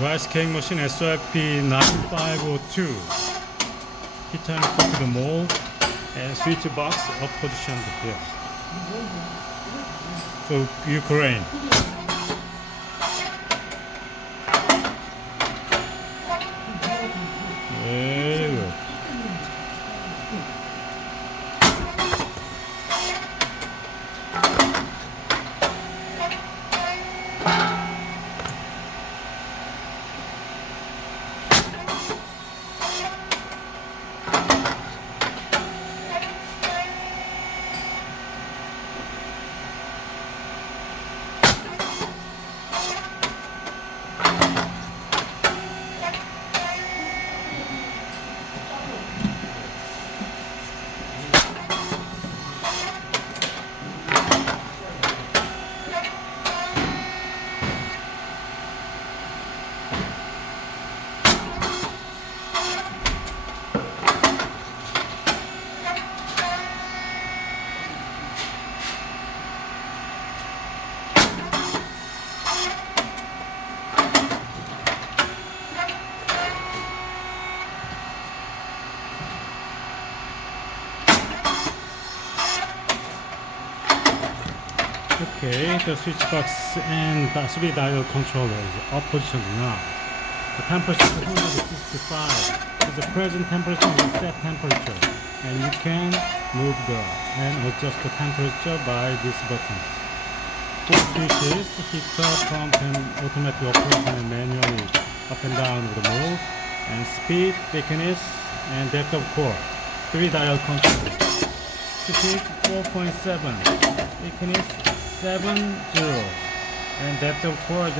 Rice cake machine SYP9502. Titanium Coated Moulds and switch box are positioned here. So Ukraine. Very good. Okay, the switch box and the 3 dial controller is up positioned now. The temperature is 165. So the present temperature is set temperature, and you can move and adjust the temperature by this button. Four switches: heater, pump, and automatic operation, and manually up and down with the mold, and speed, thickness, and depth of core. 3 dial controller. Speed 4.7, thickness 7.0, and depth of core is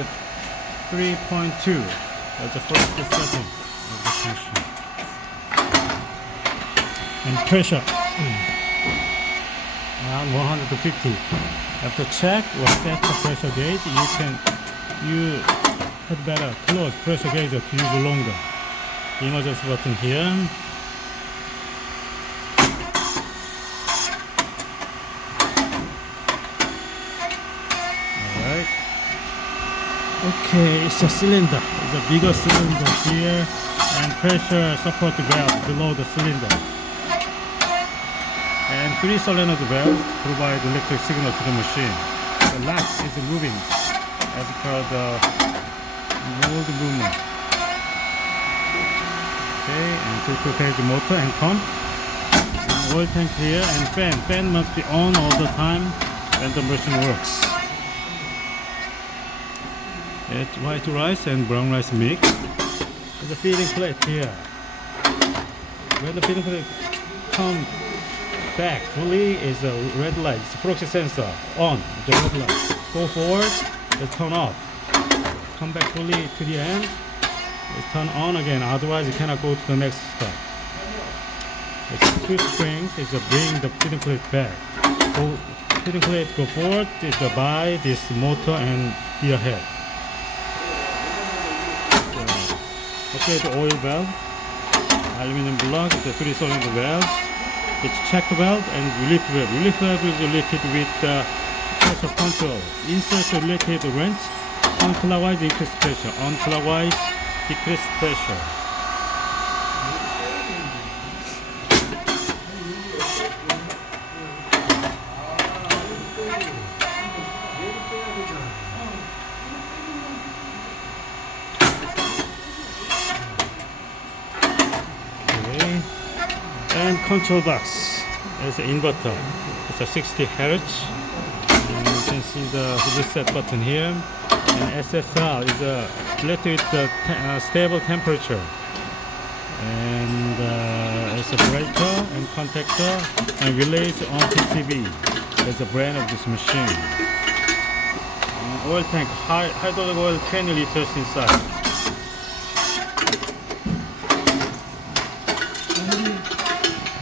3.2. That's the first setting of this machine. And pressure around 150. After check or set the pressure gauge, you had better close pressure gauge to use longer. Emergency button here. Okay, it's a cylinder. It's a bigger cylinder here, and pressure support valve below the cylinder. And 3 solenoid valves provide electric signal to the machine. The latch is moving as per the mold movement. Okay, and 2-phase motor and pump. And oil tank here, and fan. Fan must be on all the time when the machine works. It's white rice and brown rice mix. There's a feeding plate here. When the feeding plate comes back fully, is a red light. It's a proxy sensor on the red light. Go forward, it's turn off. Come back fully to the end, it's turn on again. Otherwise, you cannot go to the next step. It's 2 springs. It's a bring the feeding plate back. Go feeding plate go forward. It's by this motor and gear head. Okay, the oil valve, aluminum block, the 3 solenoid valves. It's check valve and relief valve. Relief valve is related with the pressure control. Insert related wrench. Unclockwise increase pressure. Unclockwise decrease pressure. And control box is an inverter. It's a 60 Hz. And you can see the reset button here. And SSR is related with the stable temperature. And it's a breaker and contactor and relays on PCB. That's the brand of this machine. And oil tank, hydraulic oil 20 liters inside.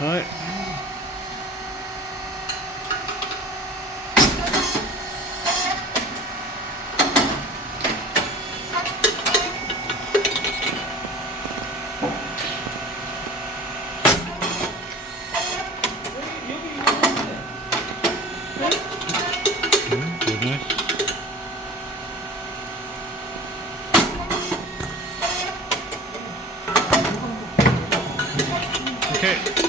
Alright. Okay.